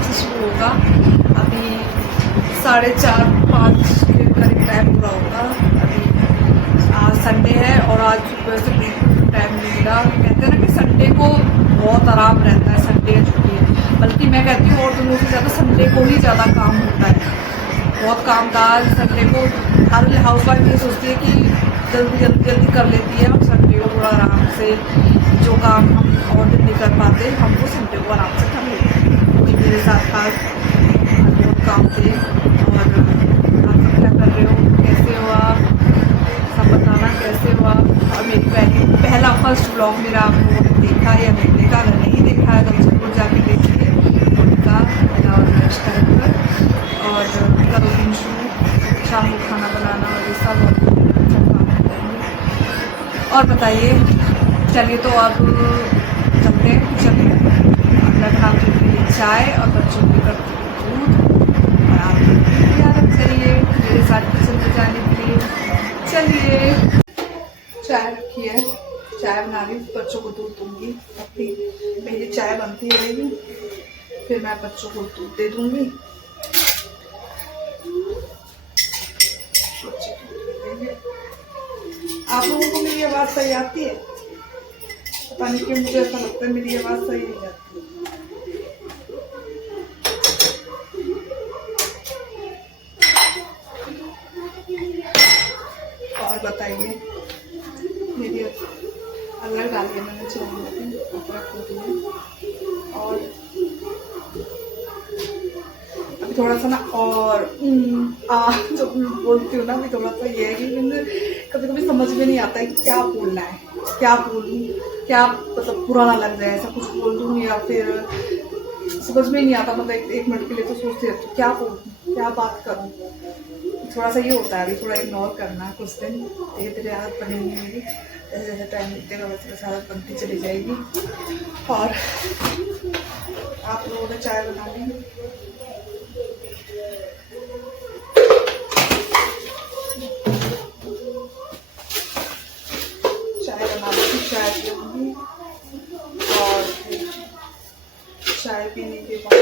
आराम से शुरू होगा। अभी 4:30-5 के करीब टाइम पूरा होगा। अभी आज संडे है और आज सुबह से बिल्कुल टाइम नहीं मिला। कहते हैं ना कि संडे को बहुत आराम रहता है, संडे की छुट्टी है। बल्कि मैं कहती हूँ और दिनों से ज़्यादा संडे को ही ज़्यादा काम होता है, बहुत कामकाज संडे को। हर हाउस वाइफ ये सोचती है कि जल्दी कर लेती है और संडे को थोड़ा आराम से जो काम हम और दिन नहीं कर पाते हम वो संडे को आराम से कर लेते हैं। क्योंकि मेरे साथ आज बहुत काम थे। और आप सब क्या कर रहे हो, कैसे हो आप, सब बताना कैसे हो आप। और मेरी पहला फर्स्ट ब्लॉग मेरा आप लोगों ने देखा या नहीं देखा, अगर नहीं देखा है तो जरूर जाके देखिए उनका और टाइम पर। और करो दिन शुरू, शाम को खाना बनाना और ये सब अच्छा काम करेंगे। और बताइए, चलिए तो अब चलते हैं किचन में। मैं बनाती हूँ चाय और बच्चों को करती हूँ दूध और आप तैयार करिए मेरे साथ किचन में जाने के लिए। चलिए चाय रखी है, चाय बना रही हूँ, बच्चों को दूध दूँगी। अपनी मेरी चाय बनती रहेगी, फिर मैं बच्चों को दूध दे दूँगी। आप लोगों को मेरी आवाज़ सही आती है? पता नहीं क्यों मुझे ऐसा लगता है मेरी आवाज़ सही नहीं आती है। और बताइए, मेरी अलग डाल के मैंने चाय अदरक को दिया। और अभी थोड़ा सा ना और जो बोलती हूँ ना, अभी थोड़ा सा ये है कि मुझे कभी कभी समझ में नहीं आता है कि क्या बोलना है, क्या बोलूँ, क्या मतलब बुरा ना लग जाए, ऐसा कुछ बोल दूँ या फिर समझ में नहीं आता। मतलब एक मिनट के लिए तो सोचती रहती हूँ क्या बोलूँ, क्या बात करूँ। थोड़ा सा ये होता है, अभी थोड़ा इग्नोर करना है कुछ दिन, धीरे धीरे आदत बनेगी मेरी। जैसे जैसे टाइम बीतेगा वैसे वैसे आदत बनती चली जाएगी। और आप लोगों ने चाय बना ली? चाय बना ली, चाय पीऊँगी और चाय पीने के बाद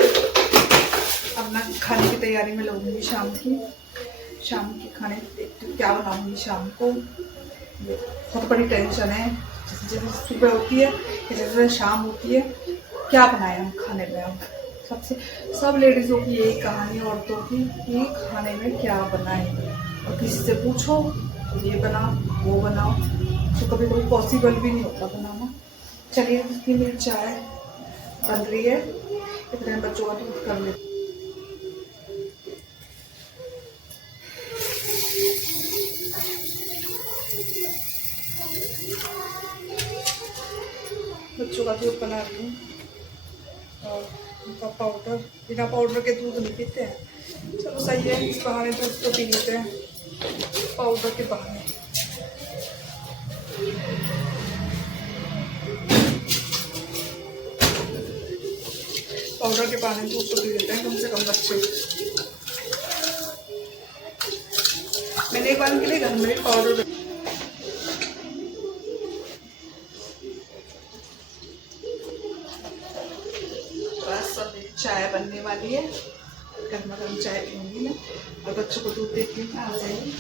अपना खाने की तैयारी में लगूंगी। शाम की खाने क्या बनाऊंगी शाम को, बहुत बड़ी टेंशन है। जैसे जैसे सुबह होती है जैसे जैसे शाम होती है, क्या बनाए हम खाने में। हम सब लेडीज़ों की यही कहानी, औरतों की, कि खाने में क्या बनाए। और किसी से पूछो ये बनाओ वो बनाओ, तो कभी कभी पॉसिबल भी नहीं होता बनाना। चलिए इसकी मेरी चाय बन रही है, इतने बच्चों का दूध कर लेते। बच्चों का दूध बना रही हूँ और उनका पाउडर, बिना पाउडर के दूध नहीं पीते हैं। चलो सही है, इस बहाने दूध तो पी लेते हैं पाउडर के बहाने। पाउडर के बहाने दूध तो पी लेते हैं कम से कम बच्चे। मैंने एक बार के लिए घर में पाउडर चाय बनने वाली है, गर्मा गर्म चाय पीऊँगी मैं और बच्चों को दूध देती हूँ, आ जाएगी।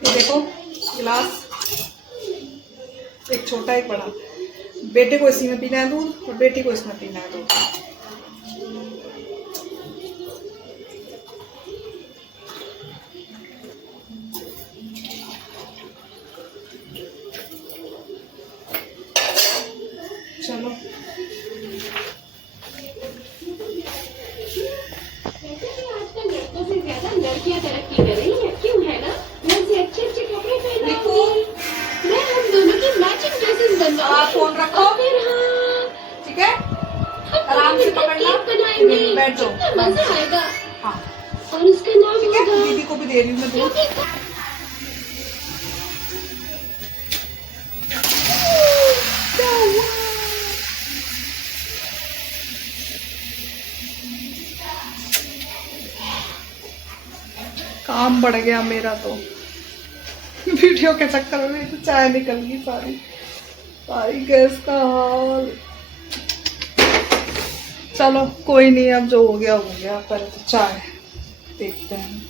ये देखो गिलास, एक छोटा एक बड़ा। बेटे को इसी में पीना है दूध और बेटी को इसमें पीना है दूध। चलो लड़कियां तरक्की कर रही है, क्यों है ना? वैसे अच्छे अच्छे कपड़े पहनाऊंगी मैं, हम दोनों की मैचिंग ड्रेसेस बनवाऊंगी। आप फोन रखो फिर हाँ ठीक है, आराम से पकड़ना, बनाएंगे, बैठ जाओ, मजा आएगा। हाँ और उसका नाम ठीक है। होगा, दीदी को भी दे रही हूँ मैं दूध। काम बढ़ गया मेरा तो वीडियो के चक्कर में तो चाय निकल गई सारी सारी गैस का हाल। चलो कोई नहीं, अब जो हो गया हो गया। पहले तो चाय देखते हैं।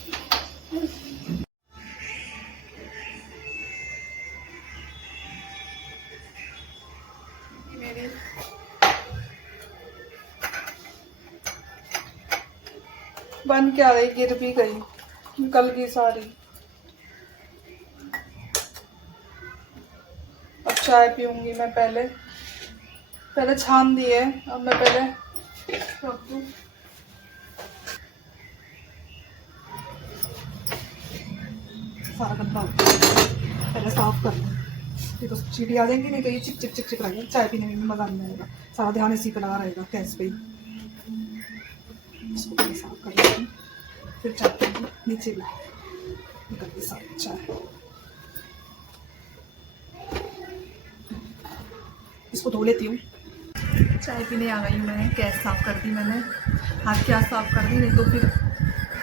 मेरी बन क्या रही, गिर भी गई, निकल गई सारी। अब चाय पीऊंगी मैं। पहले छान दी है, अब मैं पहले रख दूं। सारा गंदा पहले साफ कर दूं, ये तो चीटी आ जाएंगी, नहीं तो ये चिप चिप चिप चिप रहेगा। चाय पीने में भी मजा नहीं आएगा, सारा ध्यान इसी पे लगा रहेगा गैस पे ही। इसको पहले साफ कर लेती हूँ, फिर चाय पीऊंगी। नीचे भी निकल के साफ चाय, इसको धो लेती हूँ। चाय पीने आ गई हूँ मैं, गैस साफ़ कर दी मैंने। हाथ के हाथ साफ़ कर दी, नहीं तो फिर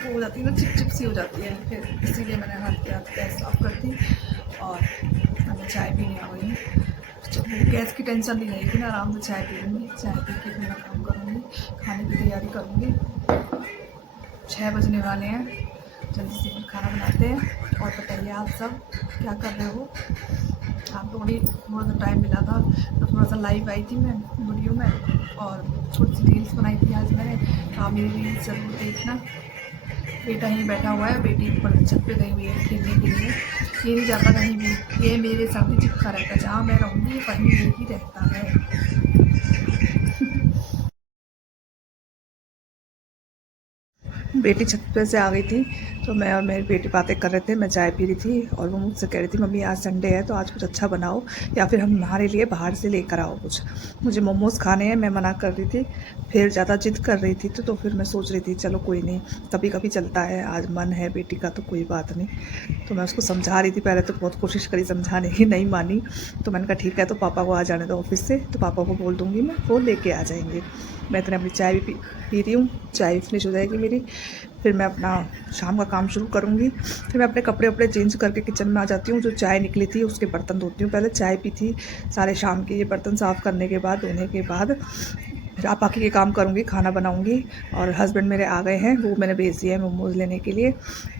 वो हो जाती है ना, चिप चिप सी हो जाती है, फिर इसीलिए मैंने हाथ के हाथ गैस साफ़ कर दी। और मैं चाय पीने आ गई हूँ। जब गैस की टेंशन नहीं रहेगी ना, आराम से चाय पीऊँगी। चाय पी के अपना काम करूँगी, खाने की तैयारी करूँगी। 6 बजने वाले हैं, जल्दी से फिर खाना बनाते हैं। और बताइए आप सब क्या कर रहे हो? आप लोगों ने थोड़ा सा टाइम मिला था तो थोड़ा सा लाइव आई थी मैं वीडियो में, और छोटी सी रील्स बनाई थी आज मैंने। तो आप मेरी रील्स ज़रूर देखना। बेटा यहीं बैठा हुआ है, बेटी ऊपर छत पे गई हुई है खेलने के लिए। ये नहीं जाता कहीं भी, ये मेरे साथ ही चिपका रहता है, जहाँ मैं रहूँगी वहीं ये ही रहता है। बेटी छत पे से आ गई थी, तो मैं और मेरी बेटी बातें कर रहे थे। मैं चाय पी रही थी और वो मुझसे कह रही थी, मम्मी आज संडे है तो आज कुछ अच्छा बनाओ, या फिर हम हमारे लिए बाहर से लेकर आओ कुछ। मुझे मोमोज़ खाने हैं, मैं मना कर रही थी। फिर ज़्यादा जिद कर रही थी तो फिर मैं सोच रही थी चलो कोई नहीं, कभी कभी चलता है, आज मन है बेटी का तो कोई बात नहीं। तो मैं उसको समझा रही थी, पहले तो बहुत कोशिश करी समझाने की, नहीं मानी। तो मैंने कहा ठीक है, तो पापा को आ जाने दो ऑफिस से, तो पापा को बोल दूँगी मैं, वो लेके आ जाएंगे। मैं इतने अपनी चाय भी पी रही हूँ, चाय फिनिश हो जाएगी मेरी, फिर मैं अपना शाम का काम शुरू करूँगी। फिर मैं अपने कपड़े वपड़े चेंज करके किचन में आ जाती हूँ। जो चाय निकली थी उसके बर्तन धोती हूँ। पहले चाय पी थी सारे शाम के, ये बर्तन साफ़ करने के बाद, धोने के बाद फिर बाकी के काम करूँगी, खाना बनाऊँगी। और हस्बैंड मेरे आ गए हैं, वो मैंने भेज दिया है मोमोज़ लेने के लिए।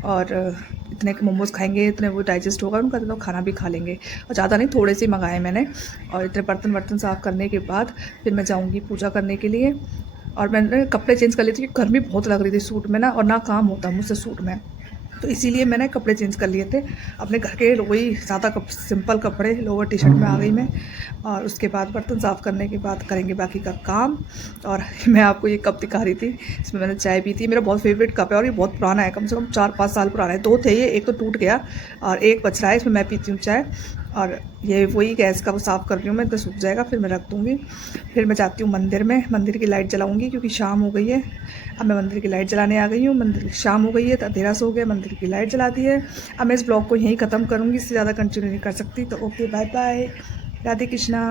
और इतने मोमोज़ खाएंगे, इतने वो डाइजेस्ट होगा उनका, तो खाना भी खा लेंगे। और ज़्यादा नहीं, थोड़े से मंगाए मैंने। और इतने बर्तन साफ़ करने के बाद फिर मैं जाऊँगी पूजा करने के लिए। और मैंने कपड़े चेंज कर लिए थे क्योंकि गर्मी बहुत लग रही थी सूट में ना, और ना काम होता मुझसे सूट में, तो इसीलिए मैंने कपड़े चेंज कर लिए थे अपने घर के। वही सादा सिंपल कपड़े, लोअर टी शर्ट में आ गई मैं। और उसके बाद बर्तन साफ़ करने के बाद करेंगे बाकी का काम। और मैं आपको ये कप दिखा रही थी, इसमें मैंने चाय पी थी। मेरा बहुत फेवरेट कप है और ये बहुत पुराना है, कम से कम 4-5 साल पुराना है। 2 थे ये, एक तो टूट गया और एक बच रहा है, इसमें मैं पीती हूँ चाय। और ये वही गैस का वो साफ़ कर रही हूँ मैं, तो सूख जाएगा, फिर मैं रख दूँगी। फिर मैं जाती हूँ मंदिर में, मंदिर की लाइट जलाऊँगी क्योंकि शाम हो गई है। अब मैं मंदिर की लाइट जलाने आ गई हूँ। मंदिर शाम हो गई है तो अंधेरा सो गया, मंदिर की लाइट जला दी है। अब मैं इस ब्लॉग को यहीं ख़त्म करूँगी, इससे ज़्यादा कंटिन्यू नहीं कर सकती। तो okay, bye bye, Radhe Krishna.